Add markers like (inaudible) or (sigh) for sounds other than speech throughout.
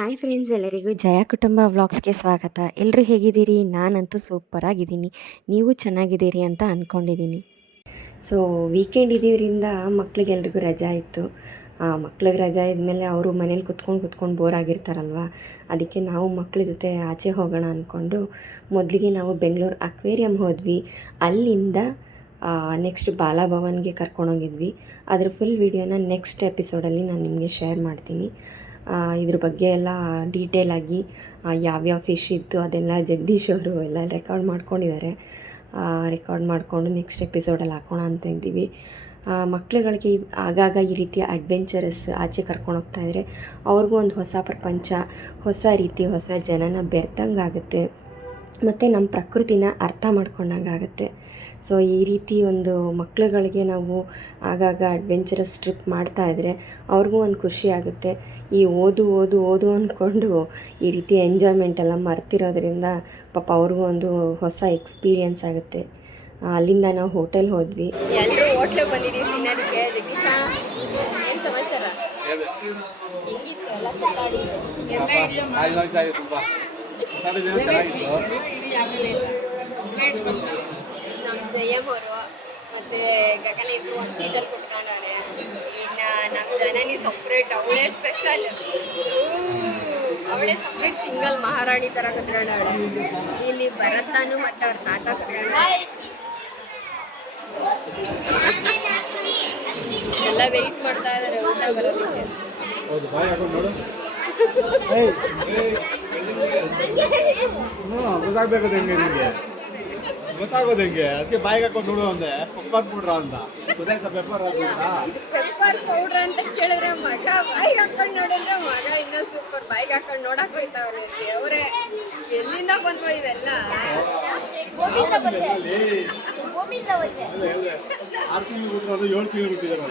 Hi friends ಎಲ್ಲರಿಗೂ ಜಯ ಕುಟುಂಬ ವ್ಲಾಗ್ಸ್ಗೆ ಸ್ವಾಗತ. ಎಲ್ಲರೂ ಹೇಗಿದ್ದೀರಿ? ನಾನಂತೂ ಸೂಪರಾಗಿದ್ದೀನಿ ನೀವು ಚೆನ್ನಾಗಿದ್ದೀರಿ ಅಂತ ಅಂದ್ಕೊಂಡಿದ್ದೀನಿ ಸೊ ವೀಕೆಂಡ್ ಇದ್ದಿದ್ದರಿಂದ ಮಕ್ಳಿಗೆಲ್ರಿಗೂ ರಜಾ ಇತ್ತು. ಮಕ್ಳಿಗೆ ರಜಾ ಇದ್ಮೇಲೆ ಅವರು ಮನೇಲಿ ಕುತ್ಕೊಂಡು ಕುತ್ಕೊಂಡು ಬೋರ್ ಆಗಿರ್ತಾರಲ್ವ? ಅದಕ್ಕೆ ನಾವು ಮಕ್ಳ ಜೊತೆ ಆಚೆ ಹೋಗೋಣ ಅಂದ್ಕೊಂಡು ಮೊದಲಿಗೆ ನಾವು ಬೆಂಗಳೂರು ಅಕ್ವೇರಿಯಂ ಹೋದ್ವಿ. ಅಲ್ಲಿಂದ ನೆಕ್ಸ್ಟ್ ಬಾಲಾಭವನ್ಗೆ ಕರ್ಕೊಂಡೋಗಿದ್ವಿ. ಅದ್ರ ಫುಲ್ ವೀಡಿಯೋನ ನೆಕ್ಸ್ಟ್ ಎಪಿಸೋಡಲ್ಲಿ ನಾನು ನಿಮಗೆ ಶೇರ್ ಮಾಡ್ತೀನಿ. ಇದ್ರ ಬಗ್ಗೆ ಎಲ್ಲ ಡೀಟೇಲಾಗಿ ಯಾವ್ಯಾವ ಫಿಶ್ ಇತ್ತು ಅದೆಲ್ಲ ಜಗದೀಶ್ ಅವರು ಎಲ್ಲ ರೆಕಾರ್ಡ್ ಮಾಡ್ಕೊಂಡಿದ್ದಾರೆ. ರೆಕಾರ್ಡ್ ಮಾಡಿಕೊಂಡು ನೆಕ್ಸ್ಟ್ ಎಪಿಸೋಡಲ್ಲಿ ಹಾಕೋಣ ಅಂತ ಇದ್ದೀವಿ. ಮಕ್ಳುಗಳಿಗೆ ಆಗಾಗ ಈ ರೀತಿಯ ಅಡ್ವೆಂಚರಸ್ ಆಚೆ ಕರ್ಕೊಂಡು ಹೋಗ್ತಾ ಅವ್ರಿಗೂ ಒಂದು ಹೊಸ ಪ್ರಪಂಚ, ಹೊಸ ರೀತಿ, ಹೊಸ ಜನನ ಬೆರ್ದಂಗೆ ಆಗುತ್ತೆ ಮತ್ತು ನಮ್ಮ ಪ್ರಕೃತಿನ ಅರ್ಥ ಮಾಡ್ಕೊಂಡಂಗೆ ಆಗುತ್ತೆ. ಸೊ ಈ ರೀತಿ ಒಂದು ಮಕ್ಕಳುಗಳಿಗೆ ನಾವು ಆಗಾಗ ಅಡ್ವೆಂಚರಸ್ ಟ್ರಿಪ್ ಮಾಡ್ತಾ ಇದ್ದರೆ ಅವ್ರಿಗೂ ಒಂದು ಖುಷಿ ಆಗುತ್ತೆ. ಈ ಓದು ಓದು ಓದು ಅಂದ್ಕೊಂಡು ಈ ರೀತಿ ಎಂಜಾಯ್ಮೆಂಟ್ ಎಲ್ಲ ಮರ್ತಿರೋದ್ರಿಂದ ಪಾಪ ಅವ್ರಿಗೂ ಒಂದು ಹೊಸ ಎಕ್ಸ್ಪೀರಿಯನ್ಸ್ ಆಗುತ್ತೆ. ಅಲ್ಲಿಂದ ನಾವು ಹೋಟೆಲ್ ಹೋದ್ವಿ. ಎಲ್ಲರೂ ಹೋಟ್ಲಿಗೆ ಬಂದಿದ್ದೀವಿ ತಿನ್ನೋದಕ್ಕೆ? ಜಗದೀಶ ಏನು ಸಮಾಚಾರ? ಹೆಂಗಿತ್ತು ಎಲ್ಲ ಸುತ್ತಾಡಿ? ನಮ್ಮ ಜಯಮ್ ಅವರು ಮತ್ತೆ ಗಗನ ಇಬ್ರು ಒಂದು ಸೀಟಲ್ಲಿ ಕುತ್ಕೊಂಡವ್ರೆ ಇನ್ನು ನಮ್ಮ ಜನನಿ ಸಪ್ರೇಟ್ ಅವಳೇ ಸ್ಪೆಷಲ್ ಅವಳೇ ಸಪ್ರೇಟ್ ಸಿಂಗಲ್ ಮಹಾರಾಣಿ ತರ ಕುತ್ಕೊಂಡವಳೆ ಇಲ್ಲಿ ಭರತಾನು ಮತ್ತೆ ಅವ್ರ ತಾತ ಕುತ್ಕೊಂಡ ಎಲ್ಲ ವೆಯ್ಟ್ ಮಾಡ್ತಾ ಇದ್ದಾರೆ ಊಟ ಬರೋದಕ್ಕೆ ಗೊತ್ತಾಗ್ಬೇಕದು ಹೆಂಗೆ ನಿಮಗೆ ಗೊತ್ತಾಗೋದು ಹೆಂಗೆ? ಅದಕ್ಕೆ ಬಾಯಿಗೆ ಹಾಕೊಂಡು ನೋಡು ಅಂದೆ. ಪೆಪ್ಪರ್ ಪೌಡ್ರ ಅಂತ. ಗೊತ್ತಾಯ್ತಾ ಪೆಪ್ಪರ್ ಅಂತ? ಪೆಪ್ಪರ್ ಪೌಡರ್ ಅಂತ ಕೇಳಿದ್ರೆ ಮಗ ಬಾಯಿಗೆ ಹಾಕೊಂಡು ನೋಡಿದ್ರೆ ಮಗ ಇನ್ನೂ ಸೂಪರ್ ಬಾಯಿಗೆ ಹಾಕೊಂಡು ನೋಡಕ್ ಹೋಯ್ತಾವ್ರೆ. ಅವರೇ ಎಲ್ಲಿಂದ ಬಂದ್ವ ಇವೆಲ್ಲ? ಆರು ತಿಂಗಳು ಏಳು ತಿಂಗಳು ಬಿಟ್ಟಿದ್ದಾರೆ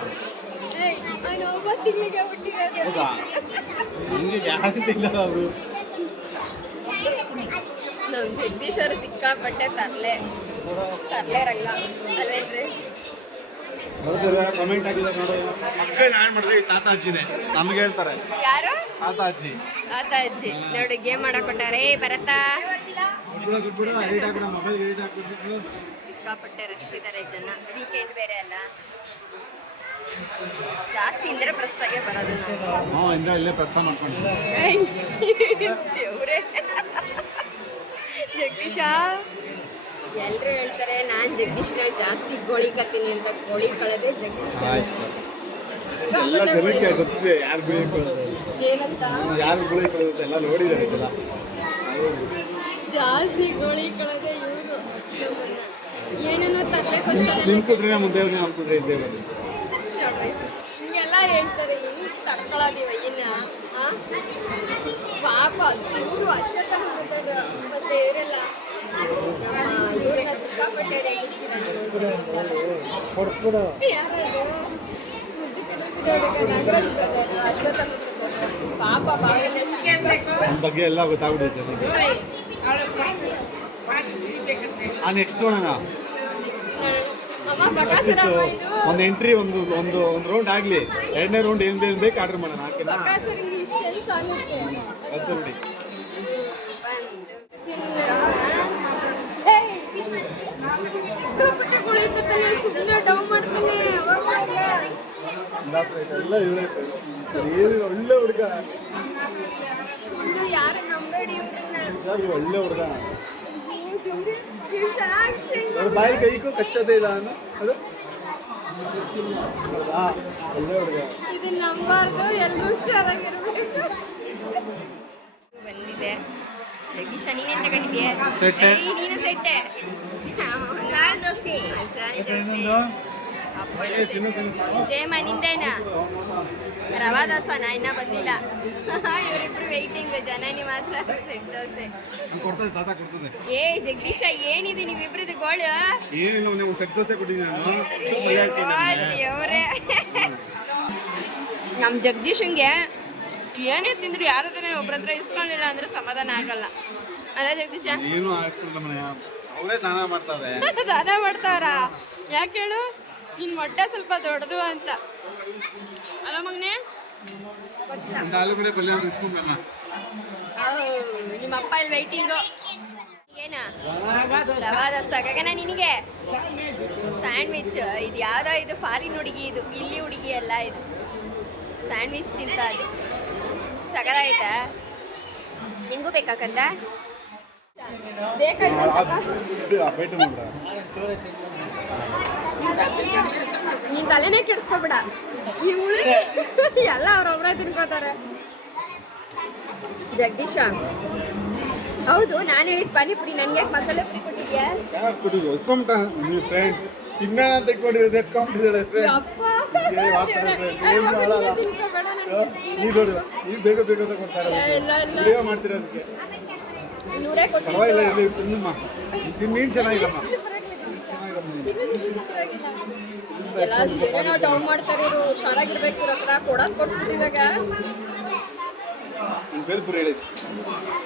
ಹೌದಾ? ನಿಮಗೆ ಗ್ಯಾರಂಟಿ ಇಲ್ಲ ಅವರು ಜಗದೀಶ್ ಅವರು ಸಿಕ್ಕಾಪಟ್ಟೆ ತರ್ಲೆ. ತರ್ಲೆ ರಂಗ. ಅಲ್ವೇನ್ರಿ ನೋಡಿದ್ರೆ ಕಮೆಂಟ್ ನೋಡು. ಮಕ್ಕಳು ನಾನು ಮಾಡಿದ್ರೆ ಈ ತಾತ ಅಜ್ಜಿನೇ ನಮ್ಗೆ ಹೇಳ್ತಾರೆ. ಯಾರು? ತಾತ ಅಜ್ಜಿ ಆತ ಅಜ್ಜಿ ನೋಡಿ ಗೇಮ್ ಮಾಡಕ್ ಕೊಟ್ಟಾರೆ ಏ ಭರತ ಬಿಟ್ಬಿಡ ಬಿಟ್ಬಿಡ ಏಟ್ ಹಾಕಿಡ ಮೊಬೈಲ್ ಏಟ್ ಹಾಕ್ಬಿಟ್ಟು ಸಿಕ್ಕಾಪಟ್ಟೆ ರಶ್ ಇದಾರೆ ಜನ. ವೀಕೆಂಡ್ ಬೇರೆ ಅಲ್ಲ. ಜಾಸ್ತಿ ಇಂದ್ರೆ ಪ್ರಸ್ತಾಗೆ ಬರೋದು ನಾವು ಇಲ್ಲೇ ದೇವ್ರೆ. ಜಗದೀಶ ಎಲ್ರು ಹೇಳ್ತಾರೆ ನಾನ್ ಜಗದೀಶ್ನ ಜಾಸ್ತಿ ಗೋಳಿ ಕತ್ತೀನಿ ಅಂತ ಗೋಳಿ ಕಳೆದೆ ಜಗದೀಶ. ಎಲ್ಲ ಜನಕ್ಕೆ ಗೊತ್ತಿದೆ ಯಾರು ಗುಳಿ ಏನಂತ? ಯಾರು ಗುಳಿ ಕೊಡೋದು ಎಲ್ಲ ನೋಡಿದ್ದಾರೆ ಜಾಸ್ತಿ ಗೋಳಿ ಕಳೆದೆ ಇವರು ನಮ್ಮನ್ನ. ಏನೇನೋ ತರಲೆ ಕ್ವಶನ್ ಮುಂದೆ ನಮ್ಮ ಕುದ್ರೆ ಇದ್ದೇ ಬಂದು ಹಿಂಗೆಲ್ಲ ಹೇಳ್ತಾರೆ ಹೆಂಗ್ ತಕ್ಕೊಳ್ಳೋದಿವ ಇನ್ನ? ಪಾಪ ಇವರು ಅಶ್ವತ್ಥನ ಗೊತ್ತದ ಮತ್ತೆ ಇವರೆಲ್ಲ ಇವ್ರನ್ನ ಸಿಕ್ಕಾಪಟ್ಟೆ. ಪಾಪ ಬಗ್ಗೆ ಎಲ್ಲ ಗೊತ್ತಾಗ್ಬಿಡುತ್ತೆ ಜನಕ್ಕೆ. ಆ ನೆಕ್ಸ್ಟ್ ನೋಡೋಣ. ಅಮ್ಮ ಬಕಾಸುರಮ್ಮ ಇದು ಒಂದು ಎಂಟ್ರಿ ಒಂದು ಒಂದು ಒಂದು ರೌಂಡ್ ಆಗಲಿ. ಎರಡನೇ ರೌಂಡ್ ಏನು ಬೇಕು ಬೇಕು ಆರ್ಡರ್ ಮಾಡೋಣ ಸಾಲುತ್ತೆ ಅದು ನೋಡಿ ಒಳ್ಳೆ ಹುಡುಗ. ಒಳ್ಳೆ ಹುಡುಗ. ಬಾಯಿ ಕೈಗೂ ಕಚ್ಚೋದೇ ಇಲ್ಲ ಅದು? ಇದು ನಂಬಾರ್ದು ಎಲ್ಲರೂ ಹುಷಾರಾಗಿರ್ಬೇಕು. ಬಂದಿದೆ. ಜಗದೀಶ ನೀನೇನ್ ತಗೊಂಡಿದ್ಯಾ? ನೀನು ಸೆಟ್ಟೆ. ಮಸಾಲೆ ದೋಸೆ. ಮಸಾಲೆ ದೋಸೆ. ಅಪ್ಪನ ಮನಿಂದೇನಾ ಜಯಮ್ಮ ನಿಂದೇನಾ ರವಾ ಇನ್ನ ಬಂದಿಲ್ಲ. ಇವರಿಬ್ರು ವೈಟಿಂಗ್ ಜನನಿ ಮಾತ್ರ ಸೆಟ್ ದೋಸೆ. ಕೊಡ್ತದೆ ತಾತ ಕೊಡ್ತದೆ ಏ ಜಗದೀಶ ಏನಿದೆ ನೀವಿಬ್ರದ್ದು ಗೋಳು? ಏನಿಲ್ಲ ಒಂದು ಸೆಟ್ ದೋಸೆ ಕೊಟ್ಟಿದ್ದೀನಿ ದೇವ್ರೆ. ನಮ್ಮ ಜಗದೀಶಂಗೆ ಏನೇ ತಿಂದ್ರು ಯಾರ ಹತ್ರ ಇಸ್ಕೊಂಡಿಲ್ಲ ಅಂದ್ರೆ ಸಮಾಧಾನ ಆಗಲ್ಲ. ಅಲ್ಲ ಜಗದೀಶ? ಏನು ಅವಳೇ ದಾನ ಮಾಡ್ತಾರೆ. (laughs) ದಾನ ಮಾಡ್ತಾವ್ರ? ಯಾಕೆ ಹೇಳು? ನಿನ್ ಮೊಟ್ಟೆ ಸ್ವಲ್ಪ ದೊಡ್ಡದು ಅಂತ. ಅಲೋ ಮಗನೇ? ನಿಮ್ಮ ಅಪ್ಪ ಇಲ್ಲಿ ವೈಟಿಂಗು ಏನಾ? ರವಾ ದೋಸೆ ಗಗನ ನಿನಗೆ? ಸ್ಯಾಂಡ್ವಿಚ್ ಇದು ಯಾವ್ದೋ ಇದು ಫಾರಿನ್ ಹುಡುಗಿ ಇದು ಇಲ್ಲಿ ಹುಡುಗಿ ಅಲ್ಲ ಇದು. ಸ್ಯಾಂಡ್ವಿಚ್ ತಿಂತ ಅದು. ಐತಾ ನಿಂಗೂ ಬೇಕಾಕಂದ ನೀನ್ ತಲೆನೇ ಕೆಡಿಸ್ಕೊಬೇಡ. ಈ ಹುಳಿ ಎಲ್ಲ ಅವ್ರೊಬ್ರೇ ತಿನ್ಕೋತಾರೆ. ಜಗದೀಶ ಹೌದು ನಾನು ಹೇಳಿದ ಪಾನಿಪುರಿ ನನ್ಗೆ ಮಸಾಲೆ ಪುರಿ ಕೊಟ್ಟಿದ್ಯಾ? ತಿನ್ನ ಅಂತ. ನೀವು ನೀವು ಬೇಗ ಬೇಗ ವಿಡಿಯೋ ಮಾಡ್ತಿರೋದಕ್ಕೆ ಪರವಾಗಿಲ್ಲ ತಿನ್ನಮ್ಮ. ಚೆನ್ನಾಗಿಲ್ಲಮ್ಮ ಚೆನ್ನಾಗಿಲ್ಲಮ್ಮ. ನೀನು. ಎಲ್ಲ ಏನೇನೋ ಡೌನ್ ಮಾಡ್ತಾರೆ ಇವರು ಹುಷಾರಾಗಿರ್ಬೇಕು ಇವ್ರ ಹತ್ರ ಕೊಡೋದ್ ಕೊಟ್ಬಿಟ್ಟು ಇವಾಗ.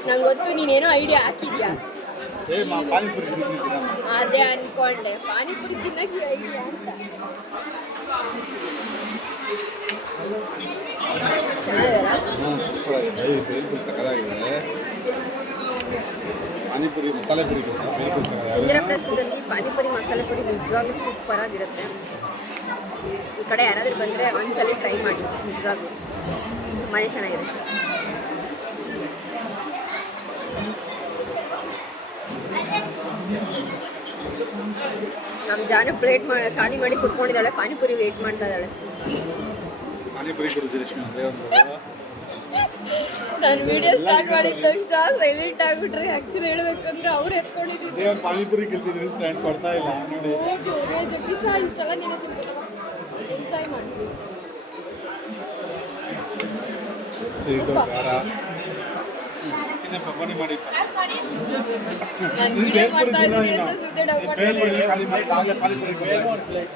ನಂಗೆ ಗೊತ್ತು ನೀನೇನೋ ಐಡಿಯಾ ಹಾಕಿದ್ಯಾ? ಅದೇ ಅನ್ಕೊಂಡೆ ಪಾನಿಪುರಿ ತಿನ್ನಕ್ಕೆ ಐಡಿಯಾ ಅಂತ. ಪಾನಿಪುರಿ ಮಸಾಲೆ ಪುರಿ ಇಂದ್ರಪ್ರಸ್ಥದಲ್ಲಿ ಪಾನಿಪುರಿ ಮಸಾಲೆ ಪುರಿ ನಿಜವಾಗ್ಲೂ ಸೂಪರ್ ಆಗಿರುತ್ತೆ. ಈ ಕಡೆ ಯಾರಾದರೂ ಬಂದರೆ ಒಂದ್ಸಲಿ ಟ್ರೈ ಮಾಡಿ ನಿಜವಾಗ್ಲೂ ತುಂಬಾ ಚೆನ್ನಾಗಿರುತ್ತೆ ನಮ್ಮ ಜಾನ ಪ್ಲೇಟ್ ಮಾಡಿ ಖಾಲಿ ಮಾಡಿ ಕುತ್ಕೊಂಡಿದ್ದಾಳೆ ಪಾನಿಪುರಿ ವೇಟ್ ಮಾಡ್ತಾ ಇದ್ದಾಳೆ. ಪಾನಿಪುರಿ ನಾನು ವಿಡಿಯೋ ಸ್ಟಾರ್ಟ್ ಮಾಡಿದ ತಕ್ಷಣ ಸೈಲೆಂಟ್ ಆಗ್ಬಿಟ್ರೆ ಆಕ್ಚುಲಿ ಹೇಳ್ಬೇಕಂದ್ರೆ ಅವ್ರು ಎತ್ಕೊಂಡಿದ್ದೀನಿ ದೇವ್ ಪಾನಿಪುರಿ ಕೇಳ್ತಿದ್ರು ಫ್ರೆಂಡ್ ಕೊಡ್ತಾ ಇಲ್ಲ ನೋಡಿ. ಓಕೆ ಜಗದೀಶ ಇಷ್ಟೆಲ್ಲ ನೀನು ತಿನ್ಬೇಕು ಎಂಜಾಯ್ ಮಾಡಿ. ಸ್ವೀಟು ಖಾರ. ಇನ್ನಪ್ಪ ಬನ್ನಿ ಮಾಡಿ. ನಾನು ವಿಡಿಯೋ ಮಾಡ್ತಾ ಇದ್ದೀನಿ ಅಂತ ಸುದ್ದಿ ಡೌಟ್ ಮಾಡ್ತಾ ಬೇಲ್ಪುರಿ ಖಾಲಿ ಮಾಡಿ ಆಗಲೇ ಪಾನಿಪುರಿ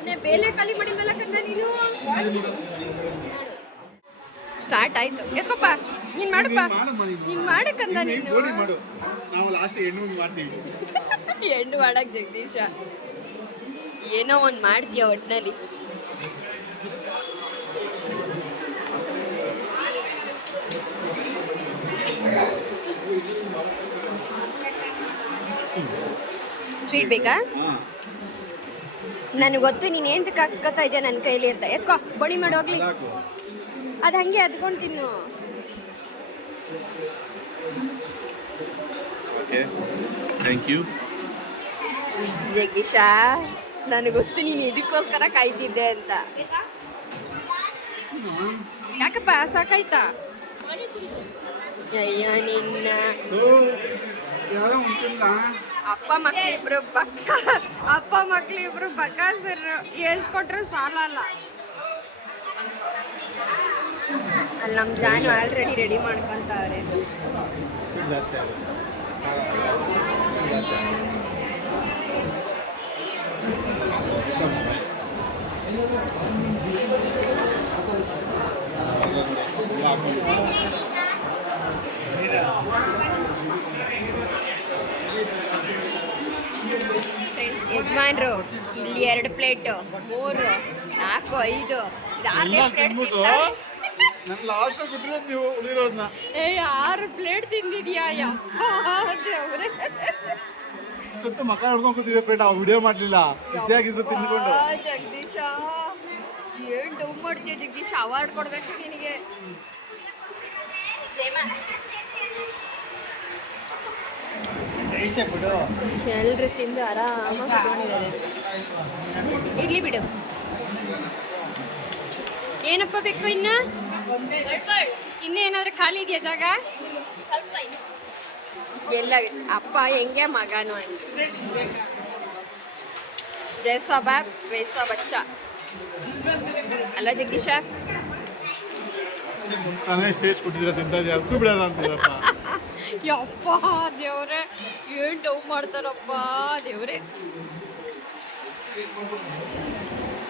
ನೇ ಬೇಲೆ ಖಾಲಿ ಮಾಡಿದ್ನಲ್ಲ ಕಂದ ನೀನು? ಸ್ಟಾರ್ಟ್ ಆಯ್ತು. ಎತ್ಕೊಪ್ಪ. ನೀನ್ ಮಾಡಪ್ಪ. ನೀನ್ ಮಾಡಕ್ಕಂದ ನೀನು ನಾವು ಲಾಸ್ಟ್ ಹೆಣ್ಣು ಮಾಡ್ತೀವಿ. (laughs) ಹೆಣ್ಣು ಮಾಡಕ್ ಜಗದೀಶ. ಏನೋ ಒಂದ್ ಮಾಡ್ತೀಯ ಒಟ್ಟಿನಲ್ಲಿ ಸ್ವೀಟ್ ಬೇಕಾ? ನನಗೆ ಗೊತ್ತು ನೀನು ಏಂತಕ್ಕೆ ಹಾಕ್ಸ್ಕೊತಾ ಇದೆಯಾ ನನ್ನ ಕೈಲಿ ಅಂತ. ಎತ್ಕೋ ಬಳಿ ಮಾಡೋಗ್ಲಿ ಅದು ಹಂಗೆ ಅದ್ಕೊಂಡು ತಿನ್ನು. ಓಕೆ. ಥ್ಯಾಂಕ್ ಯು ಜಗದೀಶ ನನಗೆ ಗೊತ್ತು ನೀನು ಇದಕ್ಕೋಸ್ಕರ ಕಾಯ್ತಿದ್ದೆ ಅಂತ. ಯಾಕಪ್ಪ ಸಾಕಾಯ್ತಾ? ಅಯ್ಯ ನಿನ್ನ. ಅಪ್ಪ ಮಕ್ಕಳಿಬ್ರು ಬಕ್ಕ ಅಪ್ಪ ಮಕ್ಕಳಿಬ್ರು ಬಕಾಸರು ಎಷ್ಟು ಕೊಟ್ರೆ ಸಾಲಲ್ಲ. ಅಲ್ಲಿ ನಮ್ಮ ಜಾನು ಆಲ್ರೆಡಿ ರೆಡಿ ಮಾಡ್ಕೊಂತಾವ್ರೆ. ಯಜಮಾನ್ರು ಇಲ್ಲಿ ಎರಡು ಪ್ಲೇಟು ಮೂರು ನಾಲ್ಕು ಐದು. ನನ್ನ ಲಾಸ್ಟ್ ಬಿಟ್ಟಿರೋದು ನೀವು ಉಳಿರೋದನ್ನ ಏ ಆರು ಪ್ಲೇಟ್ ತಿಂದಿದ್ಯಾ ಯಪ್ಪ ದೇವ್ರೆ ಇವತ್ತು ಮಕ್ಕ ನೋಡ್ಕೊಂಡು ಕೂತಿದ್ದೆ ಫ್ರೆಂಡ್ ಅವ್ರು ವಿಡಿಯೋ ಮಾಡಲಿಲ್ಲ. ಬಿಸಿಯಾಗಿದ್ದು ತಿಂದ್ಕೊಂಡು. ಆ, ಜಗದೀಶ. ಏನ್ ಡೌ ಮಾಡ್ತೀಯ ಜಗದೀಶ್? ಅವಾರ್ಡ್ ಕೊಡ್ಬೇಕು ನಿನಗೆ. ಎಲ್ರು ತಿಂದು ಆರಾಮಾಗಿ ಇರ್ಲಿ ಬಿಡು. ಏನಪ್ಪ ಬೇಕು ಇನ್ನ? ಇನ್ನೇನಾದ್ರೂ ಖಾಲಿ ಇದೆಯಾ ಜಾಗ? ಎಲ್ಲ ಅಪ್ಪ ಹೆಂಗೆ ಮಗನು ಅಂತ ಜೈಸಾ ವೈಸಾ ಬಚ್ಚ ಅಲ್ಲ ಜಗದೀಶ ನಾನೇ ಸ್ಟೇಜ್ ಕೊಟ್ಟಿದ್ದೀರ ತಿಂತಾಜಿ ಅದಕ್ಕೂ ಬಿಡಲ್ಲ ಅಂತಿದ್ರಪ್ಪ (laughs) ಯಪ್ಪ ದೇವ್ರೆ. ಏನ್ ಡೌ ಮಾಡ್ತಾರಪ್ಪ ದೇವ್ರೆ.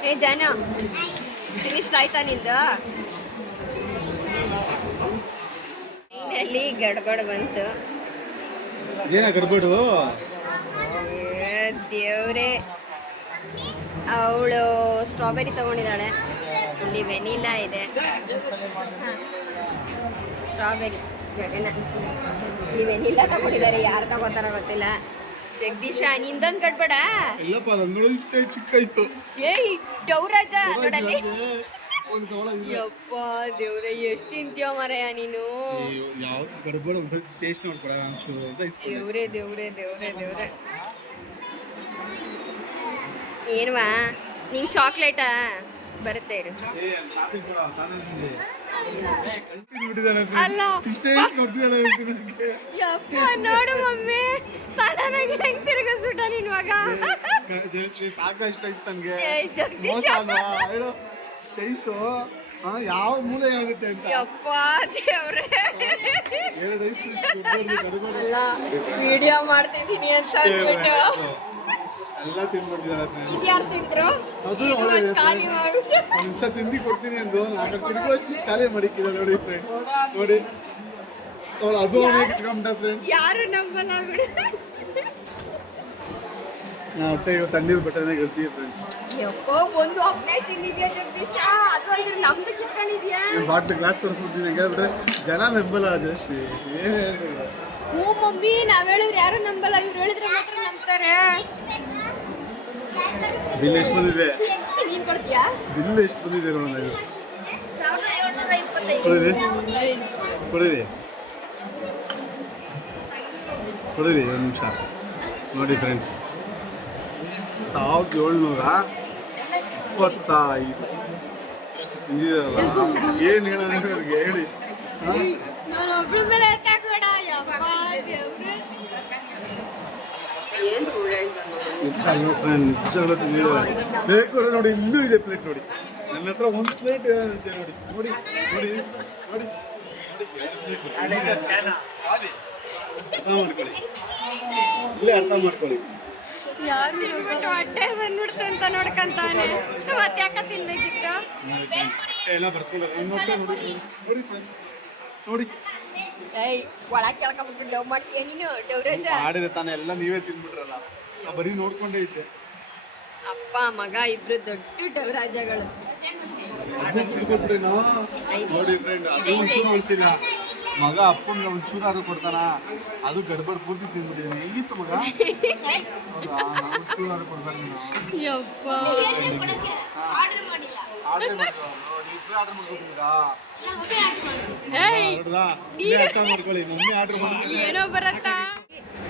ಏ ಜಾನ. ಫಿನಿಶ್ ಆಯ್ತಾ ನಿಂದ? ಫೈನಲಿ ಗಡ್ಬಡ್ ಬಂತು. ಏನ ಗಡ್ಬಡು ದೇವ್ರೆ. ಅವಳು ಸ್ಟ್ರಾಬೆರಿ ತಗೊಂಡಿದ್ದಾಳೆ. ಇಲ್ಲಿ ವೆನಿಲಾ ಇದೆ. ಸ್ಟ್ರಾಬೆರಿ ಇಲ್ಲಿ ವೆನಿಲಾ ತಗೊಂಡಿದ್ದಾರೆ. ಯಾರು ತಗೋತಾರ ಗೊತ್ತಿಲ್ಲ. ಜಗದೀಶ ನಿಂದೊಂದು ಗಡ್ಬಡ? ಏಯ್ ಡೌರಾಜ ನೋಡಲ್ಲಿ. ಒಂದು ತಗೊಳ ಯಪ್ಪ ದೇವ್ರೆ ಎಷ್ಟು ತಿಂತೀಯೋ ಮರಯ್ಯ ನೀನು. ಗಡ್ಬಡ ಒಂದ್ಸತಿ ಟೇಸ್ಟ್ ದೇವ್ರೆ ದೇವ್ರೆ ದೇವ್ರೆ ದೇವ್ರೆ. ಏನ್ವಾ ನಿಂಗೆ ಚಾಕ್ಲೇಟಾ ಬರುತ್ತೆ ಇರು. ಅಲ್ಲಿ ಯಪ್ಪ ನೋಡು ಮಮ್ಮಿ. ಸಡನ್ ಆಗಿ ಹೆಂಗ್ ಸಾಕ ಇಷ್ಟ ನನಗೆ. ಸ್ಟೈಸು ಯಾವ ಮೂಲೆ ಆಗುತ್ತೆ ಅಂತ. ಯಪ್ಪ ದೇವ್ರೆ. ಎರಡು ಐಸ್ ಅಲ್ಲ ವಿಡಿಯೋ ಮಾಡ್ತಿದ್ದೀನಿ ಅಂತ ಅಂದ್ಬಿಟ್ಟು. ಎಲ್ಲ ಇದ್ಯಾರು ತಿಂದ್ರು? ಅದು ಖಾಲಿ ಮಾಡ್ಬಿಟ್ಟು. ಒಂದು ನಿಮಿಷ ತಿಂಡಿ ಕೊಡ್ತೀನಿ ಅಂದು. ನಾಲ್ಕು ತಿರುಗು ಅಷ್ಟು ಖಾಲಿ ಮಾಡಿಕ್ಕಿಲ್ಲ ನೋಡಿ ಫ್ರೆಂಡ್ ನೋಡಿ. ಅವಳು ಅದು ಅವನಿಗೆ ಇಟ್ಕೊಂಡ ಫ್ರೆಂಡ್ ಯಾರು ನಂಬಲ್ಲ ಬಿಡು. ಇವತ್ತು ಒಂದು ಒಬ್ಬನೇ ತಿಂದಿದ್ಯಾ ಜಗದೀಶ? ಅದು ಅಲ್ದ್ರೆ ನಮ್ದು ಕಿತ್ಕೊಂಡಿದ್ಯಾ ಬಾಟ್ಲು ಗ್ಲಾಸ್ ತರಿಸ್ಬಿಡ್ತೀನಿ ಹಂಗೆ ಜನ ನಂಬಲ್ಲ ಏನು ಹೇಳ್ತೀವಿ ಹ್ಞೂ ಮಮ್ಮಿ ನಾವ್ ಹೇಳಿದ್ರೆ ಯಾರು ನಂಬಲ್ಲ? ಇವ್ರು ಹೇಳಿದ್ರೆ ಮಾತ್ರ ನಂಬ್ತಾರೆ. ಬಿಲ್ ಎಷ್ಟು ಬಂದಿದೆ? ನೀನ್ ಕೊಡ್ತೀಯಾ? ಬಿಲ್ ಎಷ್ಟು ಬಂದಿದೆ ನೋಡೋಣ ಕೊಡಿರಿ. ಕೊಡಿರಿ. ಒಂದು ನಿಮಿಷ. ನೋಡಿ ಫ್ರೆಂಡ್ ಸಾವಿರದ ಏಳ್ನೂರ ಇಪ್ಪತ್ತೈದು. ಏನು ಹೇಳೋದು ಅವ್ರಿಗೆ ಹೇಳಿ. ತಿಂದಿದ್ದಾರೆ ಬೇಕು ನೋಡಿ ಇಲ್ಲೂ ಇದೆ ಪ್ಲೇಟ್ ನೋಡಿ. ನನ್ನ ಹತ್ರ ಒಂದು ಪ್ಲೇಟ್ ಇದೆ ನೋಡಿ. ನೋಡಿ ನೋಡಿ ನೋಡಿ. ಅರ್ಥ ಮಾಡ್ಕೊಳ್ಳಿ. ಇಲ್ಲೇ ಅರ್ಥ ಮಾಡ್ಕೊಳ್ಳಿ. ಯಾರು ತಿನ್ಬಿಟ್ಟು ಹೊಟ್ಟೆ ಬಂದ್ಬಿಡ್ತು ಅಂತ ನೋಡ್ಕಂತಾನೆ. ಮತ್ತೆ ಯಾಕ ತಿನ್ಬೇಕಿತ್ತು? ಎಲ್ಲ ನೋಡಿ. ಏಯ್ ಒಳಗೆ ಕೇಳ್ಕೊಂಬಿಟ್ಟು ಡವ್ ಮಾಡ್ತೀಯ ನೀನು ಡವ್ರೇಜ ಮಾಡಿದ್ರೆ ತಾನೇ ಎಲ್ಲ ನೀವೇ ತಿಂದುಬಿಟ್ರಲ್ಲ. ನಾ ಬರೀ ನೋಡ್ಕೊಂಡೇ ಇದ್ದೆ. ಅಪ್ಪ ಮಗ ಇಬ್ರು ದೊಡ್ಡ ಡವರಾಜಗಳು ನೋಡಿ ಫ್ರೆಂಡ್ ಅದು ಒಂಚೂರು ಉಳಿಸಿಲ್ಲ ಮಗ ಅಪ್ಪನ ಅದು ಕೊಡ್ತಾನ? ಅದು ಗಡ್ಬಡ್ ಪೂರ್ತಿ ತಿಂದ್ಬಿಟ್ಟಿದ್ದೀನಿ ಹೆಂಗಿತ್ತು ಮಗ? (laughs) ಯಪ್ಪ. ಏನೋ ಬರತ್ತಾ?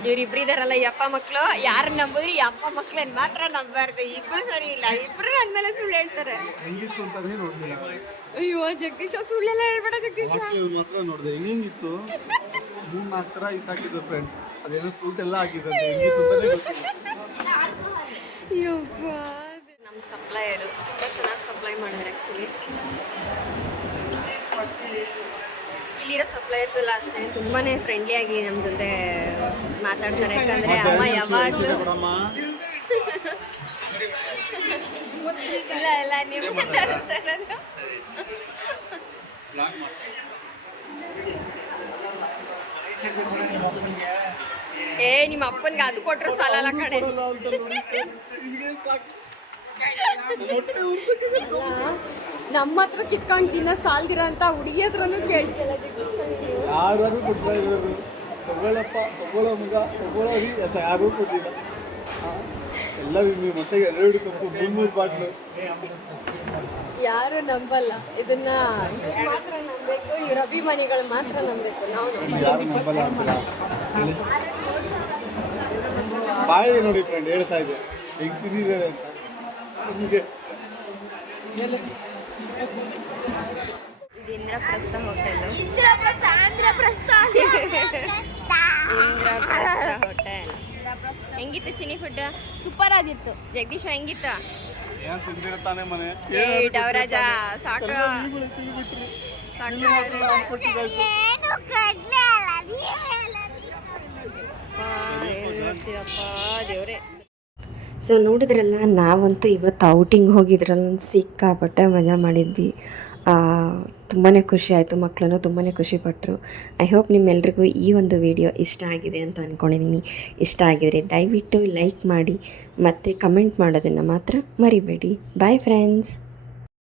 ಇವ್ರಿಬ್ರು ಇದಾರಲ್ಲ ಈ ಅಪ್ಪ ಮಕ್ಳು ಯಾರು ನಂಬಿದ್ರಿ ಈ ಅಪ್ಪ ಮಕ್ಳನ್ನ ಮಾತ್ರ ನಂಬಾರ್ದು ಇಬ್ರು ಸರಿ ಇಲ್ಲ. ಇಬ್ರು ಅಂದ್ಮೇಲೆ ಮೇಲೆ ಸುಳ್ಳು ಹೇಳ್ತಾರೆ. ಹೆಂಗಿತ್ತು ಅಂತಾನೆ ನೋಡ್ಲಿಲ್ಲ? ಅಯ್ಯೋ ಜಗದೀಶ ಸುಳ್ಳೆಲ್ಲ ಹೇಳ್ಬೇಡ ಜಗದೀಶ. ಮಾತ್ರ ನೋಡಿದೆ. ಹೆಂಗಿತ್ತು? ಮೂರ್ ನಾಲ್ಕು ಥರ ಐಸ್ ಫ್ರೆಂಡ್ ಫ್ರೂಟ್ ಎಲ್ಲ ಅಂತಾನೆ ಗೊತ್ತಿಲ್ಲ. ಯಪ್ಪ ನಮ್ಮ ಸಪ್ಲೈಯರು ತುಂಬ ಚೆನ್ನಾಗಿ ಸಪ್ಲೈ ಮಾಡಿದ್ದಾರೆ ಆ್ಯಕ್ಚುಲಿ ಇಲ್ಲಿರೋ ಸಪ್ಲೈಯರ್ಸ್ ಎಲ್ಲ ಅಷ್ಟೇ ತುಂಬಾ ಫ್ರೆಂಡ್ಲಿಯಾಗಿ ನಮ್ಮ ಜೊತೆ ಮಾತಾಡ್ತಾರೆ. ಯಾಕಂದರೆ ಅಮ್ಮ ಯಾವಾಗಲೂ ಇಲ್ಲ ಇಲ್ಲ ನೀವು ಮಾತಾಡ್ತಾರದು ಏ ನಿಮ್ಮ ಅಪ್ಪನ್ಗೆ ಅದು ಕೊಟ್ರೆ ಸಾಲಲ್ಲ ಕಡೆ. ನಮ್ಮ ಹತ್ರ ಕಿತ್ಕೊಂಡು ತಿನ್ನ ಸಾಲ್ದಿರ ಅಂತ ಹುಡುಗಿ ಹತ್ರನೂ ಕೇಳ್ತಿಲ್ಲ ಯಾರು ಕೊಡ್ತಾ ಇರೋದು. ತಗೊಳಪ್ಪ ತಗೊಳ್ಳೋ ಮಗ ತಗೊಳ್ಳೋ ಅಂತ ಯಾರೂ ಕೊಟ್ಟಿಲ್ಲ. ಎಲ್ಲ ಮತ್ತೆ ಎರಡು ಕಪ್ಪು ಮುನ್ನೂರು ಬಾಟ್ಲು. ಯಾರು ನಂಬಲ್ಲ. ಇದನ್ನ ಇವ್ರು ಮಾತ್ರ ನಂಬಬೇಕು. ಇವ್ರ ಅಭಿಮಾನಿಗಳು ಮಾತ್ರ ನಂಬಬೇಕು. ನಾವು ನಂಬಲ್ಲ ಯಾರು ನಂಬಲ್ಲ ಅಂತೀರಾ ಹೇಳಿ. ನೋಡಿ ಫ್ರೆಂಡ್ ಹೇಳ್ತಾ ಇದೆ ಹೆಂಗ್ ತಿಂದಿದ್ದಾರೆ ಅಂತ. ನಿಮಗೆ? ಇದು ಇಂದ್ರಪ್ರಸ್ಥ ಹೋಟೆಲ್. ಇಂದ್ರಪ್ರಸ್ಥ ಆಂಧ್ರಪ್ರಸ್ಥ. ಇಂದ್ರಪ್ರಸ್ಥ ಹೋಟೆಲ್. ಹೆಂಗಿತ್ತು ಚಿನಿ ಫುಡ್ ಸೂಪರ್ ಆಗಿತ್ತು ಜಗದೀಶ ಹೆಂಗಿತ್ತು? ಏನ್ ಮನೆ? ಏ ಡವರಾಜ ಸಾಕು. ದೇವ್ರೆ. ಸೊ ನೋಡಿದ್ರಲ್ಲ ನಾವಂತೂ ಇವತ್ತು ಔಟಿಂಗ್ ಹೋಗಿದ್ರಲ್ಲ ಸಿಕ್ಕಾಪಟ್ಟೆ ಮಜಾ ಮಾಡಿದ್ವಿ. ತುಂಬಾ ಖುಷಿ ಆಯಿತು ಮಕ್ಕಳನ್ನು ತುಂಬಾ ಖುಷಿಪಟ್ಟರು ಐ ಹೋಪ್ ನಿಮ್ಮೆಲ್ರಿಗೂ ಈ ಒಂದು ವಿಡಿಯೋ ಇಷ್ಟ ಆಗಿದೆ ಅಂತ ಅಂದ್ಕೊಂಡಿದ್ದೀನಿ ಇಷ್ಟ ಆಗಿದರೆ ದಯವಿಟ್ಟು ಲೈಕ್ ಮಾಡಿ, ಮತ್ತು ಕಮೆಂಟ್ ಮಾಡೋದನ್ನು ಮಾತ್ರ ಮರಿಬೇಡಿ. Bye friends